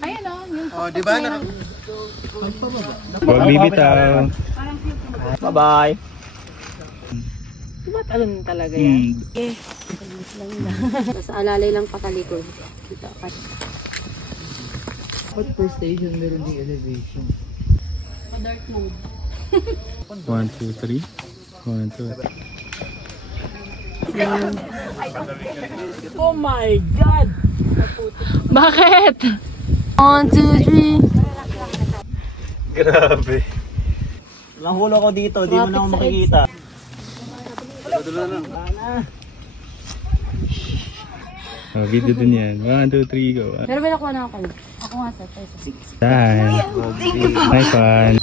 Ayan o. Oh, di ba? Huwag bibitaw. Bye-bye. Diba talon talaga yan? Eh, nasa alalay lang patalikod. Kita ka. What per station meron yung elevation? Pa-dark mode. 1, 2, 3. 1, 2, 3. Oh my God! Bakit? 1, 2, 3. Grabe. Walang hulo ko dito, di mo na ako makikita. Oh, video din yan. 1, 2, 3, go. Pero may nakuha na ako. Ako nga sa 6. Done. Nice one.